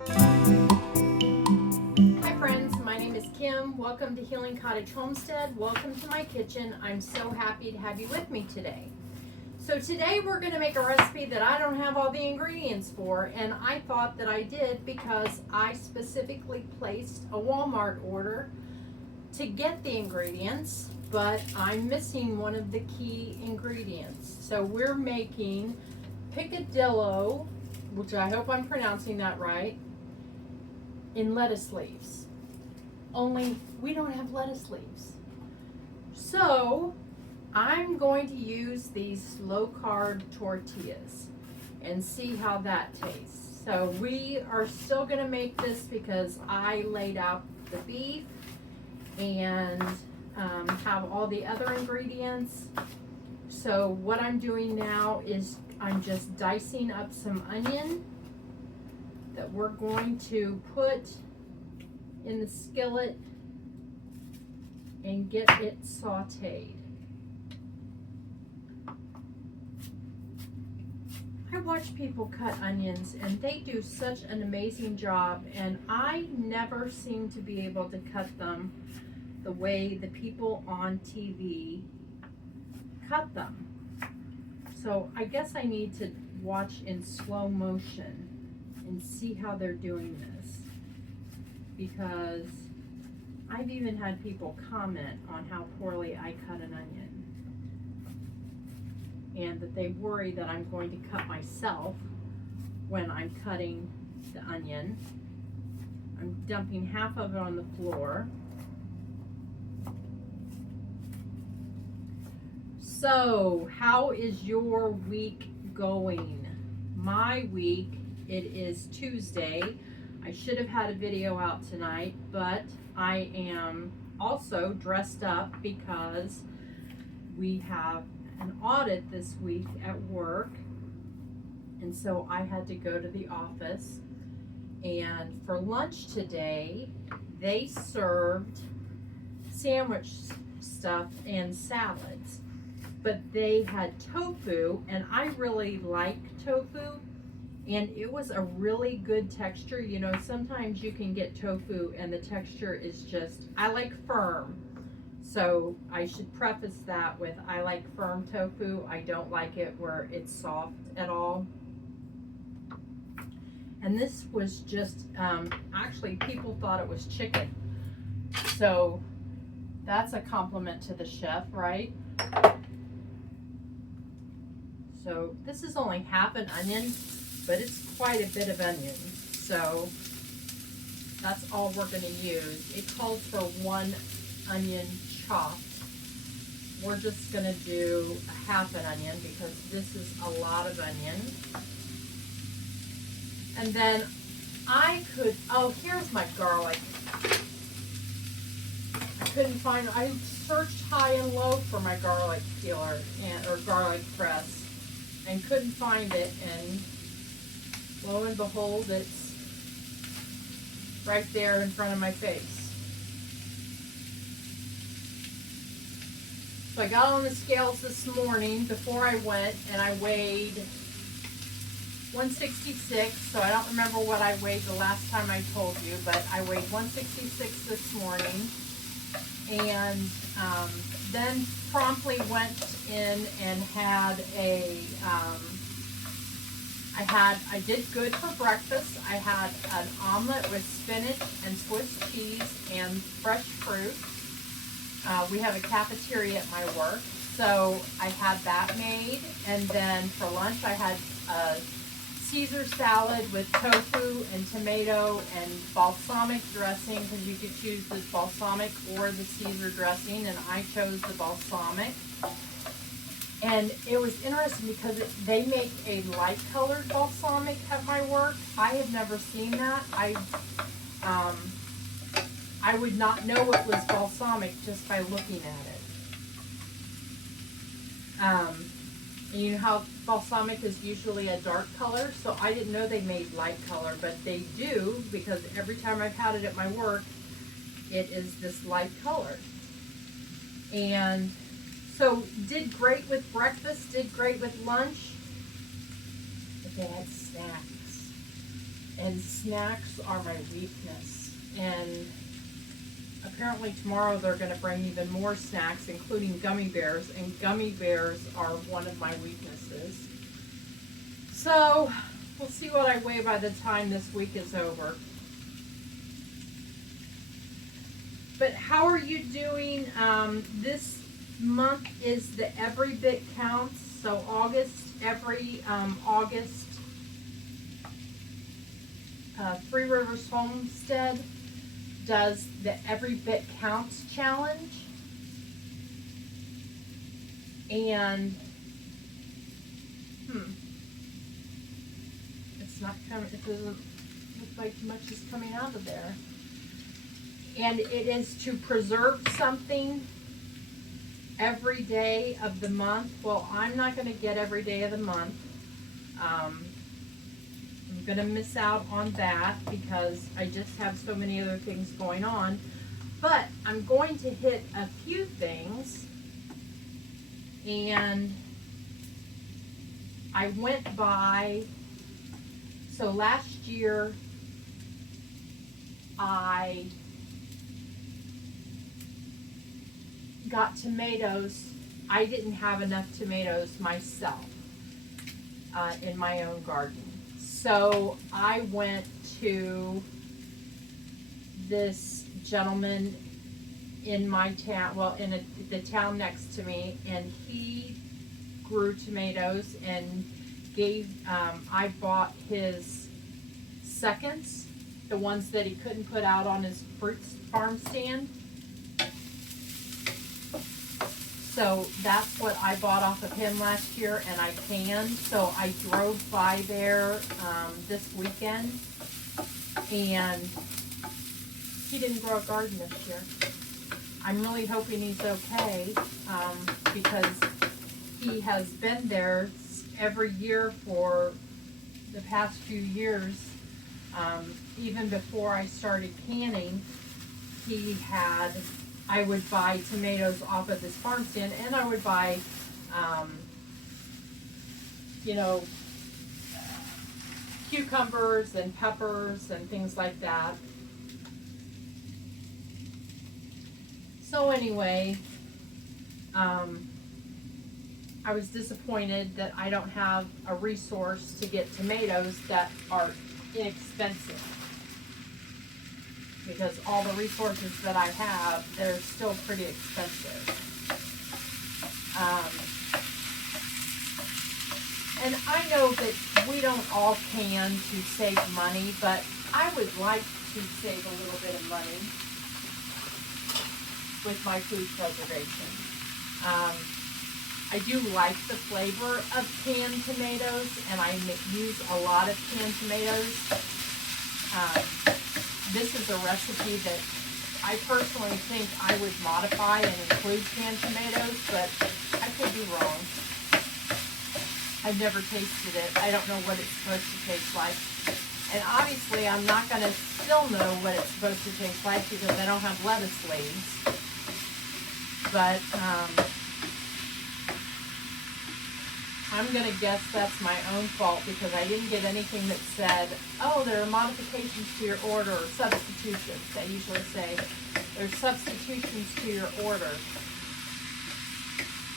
Hi friends, my name is Kim. Welcome to Healing Cottage Homestead. Welcome to my kitchen. I'm so happy to have you with me today. So today we're going to make a recipe that I don't have all the ingredients for, and I thought that I did because I specifically placed a Walmart order to get the ingredients, but I'm missing one of the key ingredients. So we're making Picadillo, which I hope I'm pronouncing that right, in lettuce leaves. Only we don't have lettuce leaves. So I'm going to use these low carb tortillas and see how that tastes. So we are still going to make this because I laid out the beef and have all the other ingredients. So what I'm doing now is I'm just dicing up some onion that we're going to put in the skillet and get it sauteed. I watch people cut onions and they do such an amazing job, and I never seem to be able to cut them the way the people on TV cut them. So I guess I need to watch in slow motion and see how they're doing this, because I've even had people comment on how poorly I cut an onion, and that they worry that I'm going to cut myself when I'm cutting the onion. I'm dumping half of it on the floor. So, how is your week going? My week, it is Tuesday. I should have had a video out tonight, but I am also dressed up because we have an audit this week at work, and so I had to go to the office. And for lunch today, they served sandwich stuff and salads, but they had tofu, and I really like tofu, and it was a really good texture. You know, sometimes you can get tofu and the texture is just, I like firm. So I should preface that with, I like firm tofu. I don't like it where it's soft at all. And this was just, actually people thought it was chicken. So that's a compliment to the chef, right? So this is only half an onion, but it's quite a bit of onion. So that's all we're going to use. It calls for 1 onion chopped. We're just going to do a half an onion because this is a lot of onion. And then I could, oh, here's my garlic. I couldn't find, I searched high and low for my garlic peeler or garlic press and couldn't find it, and lo and behold, it's right there in front of my face. So I got on the scales this morning before I went, and I weighed 166, so I don't remember what I weighed the last time I told you, but I weighed 166 this morning, and then promptly went in and had a, I did good for breakfast. I had an omelet with spinach and Swiss cheese and fresh fruit. We have a cafeteria at my work, so I had that made, and then for lunch I had a Caesar salad with tofu and tomato and balsamic dressing, because you could choose the balsamic or the Caesar dressing, and I chose the balsamic. And it was interesting because they make a light colored balsamic at my work. I have never seen that. I would not know it was balsamic just by looking at it. And you know how balsamic is usually a dark color, so I didn't know they made light color, but they do, because every time I've had it at my work, it is this light color. And so did great with breakfast, did great with lunch, but they had snacks. And snacks are my weakness. And apparently tomorrow they're going to bring even more snacks, including gummy bears. And gummy bears are one of my weaknesses. So we'll see what I weigh by the time this week is over. But how are you doing? This month is the Every Bit Counts. So August, Three Rivers Homestead does the Every Bit Counts challenge. And it's not coming, it doesn't look like much is coming out of there. And it is to preserve something every day of the month. Well, I'm not going to get every day of the month. I'm going to miss out on that because I just have so many other things going on. But I'm going to hit a few things. And I went by, so last year I got tomatoes. I didn't have enough tomatoes myself in my own garden. So I went to this gentleman in my town, well, in the town next to me, and he grew tomatoes and gave, I bought his seconds, the ones that he couldn't put out on his fruit farm stand. So that's what I bought off of him last year, and I canned. So I drove by there this weekend, and he didn't grow a garden this year. I'm really hoping he's okay because he has been there every year for the past few years. Even before I started canning, I would buy tomatoes off of this farm stand, and I would buy, cucumbers and peppers and things like that. So anyway, I was disappointed that I don't have a resource to get tomatoes that are inexpensive. Because all the resources that I have, they're still pretty expensive. And I know that we don't all can to save money, but I would like to save a little bit of money with my food preservation. I do like the flavor of canned tomatoes, and I use a lot of canned tomatoes. This is a recipe that I personally think I would modify and include canned tomatoes, but I could be wrong. I've never tasted it. I don't know what it's supposed to taste like. And obviously I'm not going to still know what it's supposed to taste like because I don't have lettuce leaves. But I'm going to guess that's my own fault because I didn't get anything that said, oh, there are modifications to your order or substitutions. They usually say there's substitutions to your order.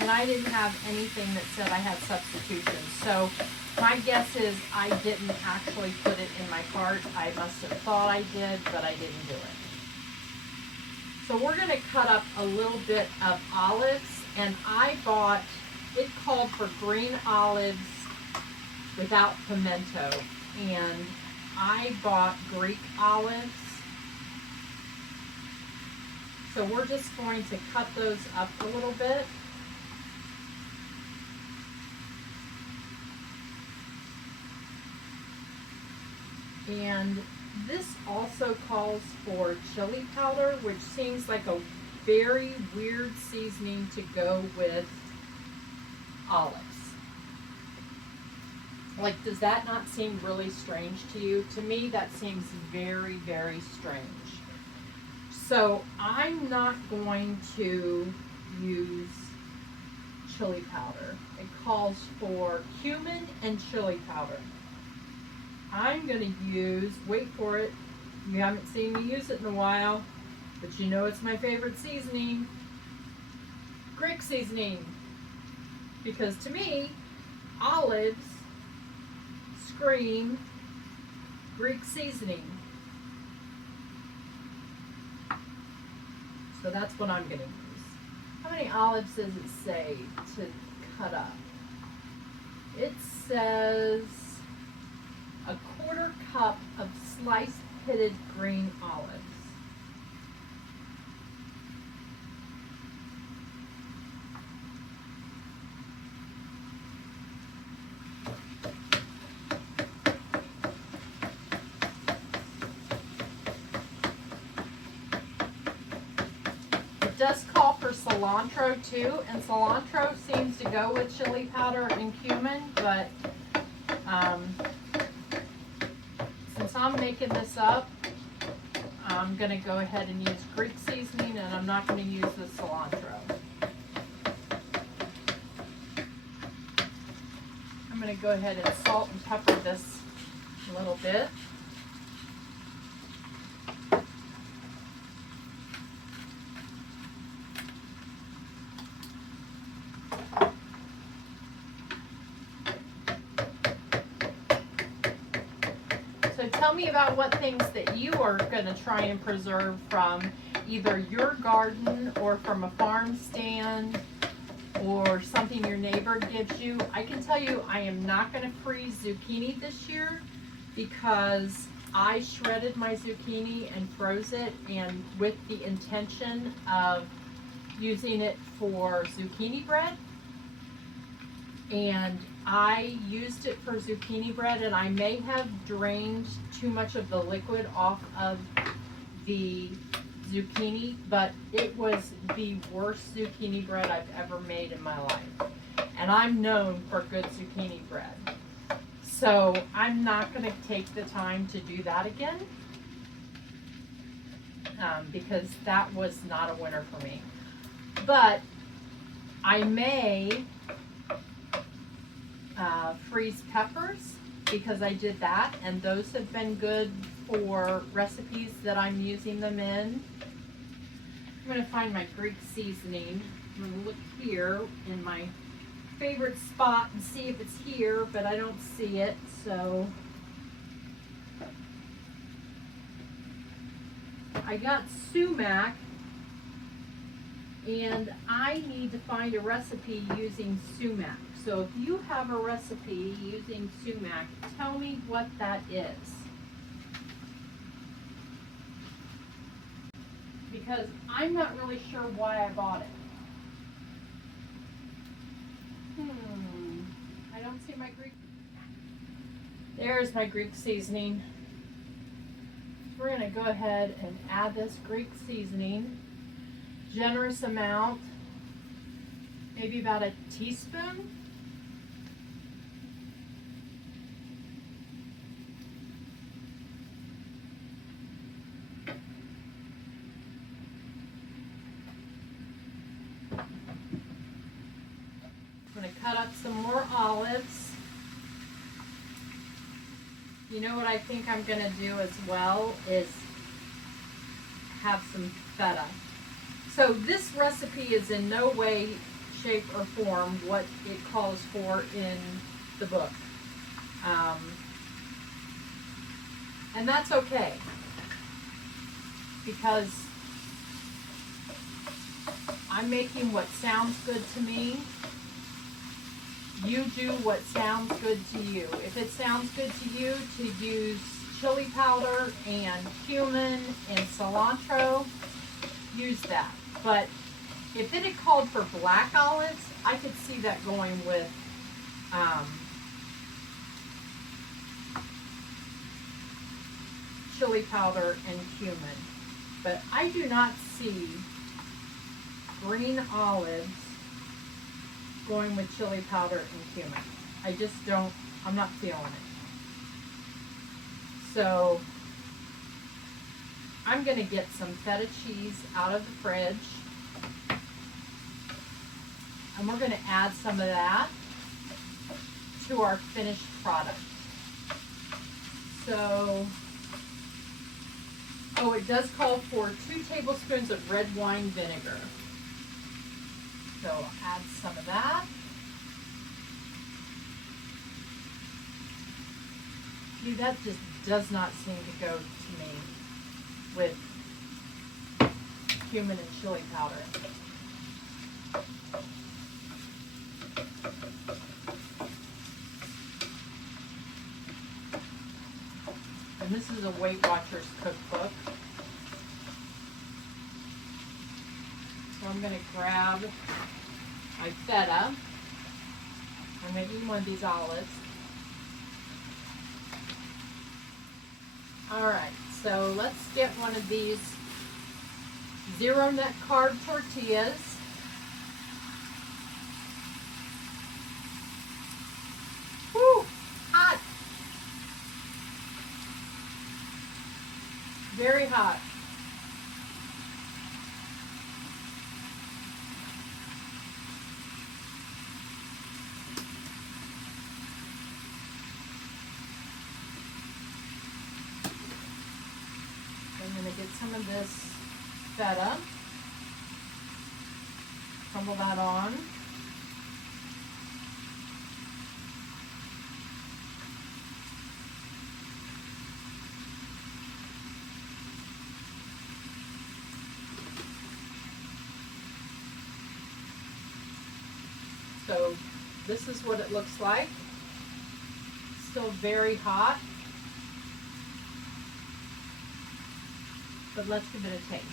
And I didn't have anything that said I had substitutions. So my guess is I didn't actually put it in my cart. I must have thought I did, but I didn't do it. So we're going to cut up a little bit of olives, and I bought, it called for green olives without pimento, and I bought Greek olives. So we're just going to cut those up a little bit. And this also calls for chili powder, which seems like a very weird seasoning to go with olives. Like, does that not seem really strange to you? To me, that seems very, very strange. So I'm not going to use chili powder. It calls for cumin and chili powder. I'm going to use, wait for it, you haven't seen me use it in a while, but you know it's my favorite seasoning, Greek seasoning. Because to me, olives scream Greek seasoning. So that's what I'm going to use. How many olives does it say to cut up? It says a 1/4 cup of sliced pitted green olives. It does call for cilantro too, and cilantro seems to go with chili powder and cumin, but since I'm making this up, I'm going to go ahead and use Greek seasoning, and I'm not going to use the cilantro. I'm going to go ahead and salt and pepper this a little bit. So tell me about what things that you are going to try and preserve from either your garden or from a farm stand or something your neighbor gives you. I can tell you I am not going to freeze zucchini this year because I shredded my zucchini and froze it, and with the intention of using it for zucchini bread. And I used it for zucchini bread, and I may have drained too much of the liquid off of the zucchini, but it was the worst zucchini bread I've ever made in my life. And I'm known for good zucchini bread. So I'm not going to take the time to do that again because that was not a winner for me. But I may freeze peppers because I did that, and those have been good for recipes that I'm using them in. I'm going to find my Greek seasoning. I'm going to look here in my favorite spot and see if it's here, but I don't see it, so I got sumac, and I need to find a recipe using sumac. So if you have a recipe using sumac, tell me what that is. Because I'm not really sure why I bought it. I don't see my Greek. There's my Greek seasoning. We're going to go ahead and add this Greek seasoning. Generous amount, maybe about a teaspoon. I'm going to cut up some more olives. You know what I think I'm going to do as well is have some feta. So this recipe is in no way, shape, or form what it calls for in the book. And that's okay, because I'm making what sounds good to me. You do what sounds good to you. If it sounds good to you to use chili powder and cumin and cilantro, use that. But if it had called for black olives, I could see that going with chili powder and cumin. But I do not see green olives going with chili powder and cumin. I just don't, I'm not feeling it. So I'm going to get some feta cheese out of the fridge, and we're going to add some of that to our finished product. So, oh, it does call for 2 tablespoons of red wine vinegar. So I'll add some of that. See, that just does not seem to go to me with cumin and chili powder. And this is a Weight Watchers cookbook. So I'm going to grab my feta. I'm going to eat one of these olives. Alright, so let's get one of these 0 net carb tortillas. Woo! Hot! Very hot. I'm going to get some of this feta, crumble that on. So this is what it looks like. Still very hot. But let's give it a taste.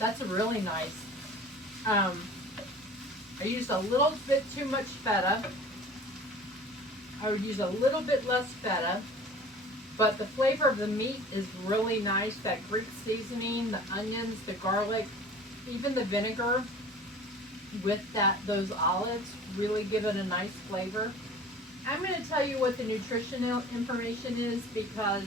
That's really nice. I used a little bit too much feta. I would use a little bit less feta, but the flavor of the meat is really nice. That Greek seasoning, the onions, the garlic, even the vinegar with those olives really give it a nice flavor. I'm going to tell you what the nutritional information is because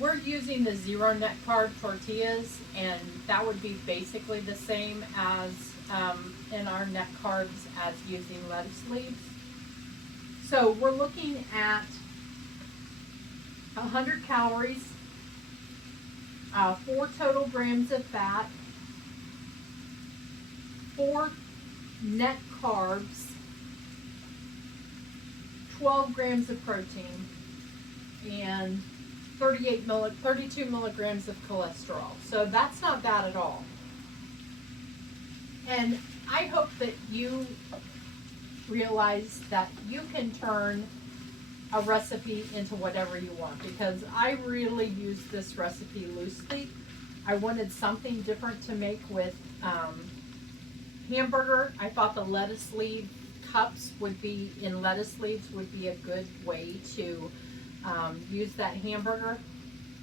we're using the 0 net carb tortillas, and that would be basically the same as in our net carbs as using lettuce leaves. So we're looking at 100 calories, 4 total grams of fat, 4 net carbs, 12 grams of protein, and 32 milligrams of cholesterol. So that's not bad at all. And I hope that you realize that you can turn a recipe into whatever you want, because I really use this recipe loosely. I wanted something different to make with hamburger. I thought the lettuce leaf cups would be in lettuce leaves would be a good way to use that hamburger.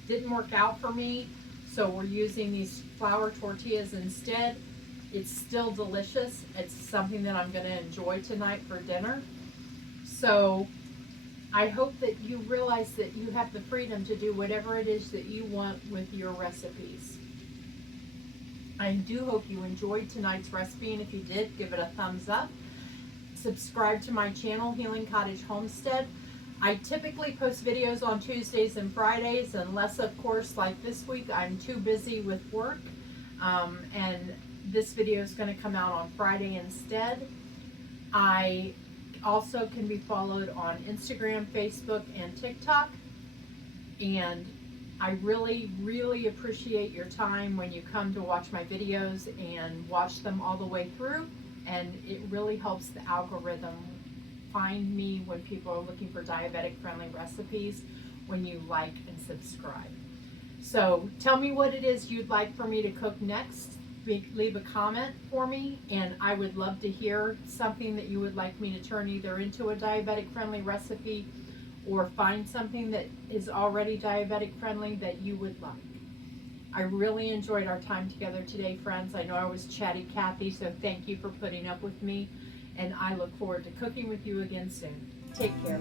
Didn't work out for me, so we're using these flour tortillas instead. It's still delicious. It's something that I'm going to enjoy tonight for dinner. So I hope that you realize that you have the freedom to do whatever it is that you want with your recipes. I do hope you enjoyed tonight's recipe, and if you did, give it a thumbs up. Subscribe to my channel, Healing Cottage Homestead. I typically post videos on Tuesdays and Fridays, unless, of course, like this week, I'm too busy with work. And this video is going to come out on Friday instead. I also can be followed on Instagram, Facebook, and TikTok. And I really, really appreciate your time when you come to watch my videos and watch them all the way through. And it really helps the algorithm find me when people are looking for diabetic-friendly recipes when you like and subscribe. So tell me what it is you'd like for me to cook next. Leave a comment for me, and I would love to hear something that you would like me to turn either into a diabetic-friendly recipe or find something that is already diabetic-friendly that you would like. I really enjoyed our time together today, friends. I know I was chatty Cathy, so thank you for putting up with me, and I look forward to cooking with you again soon. Take care.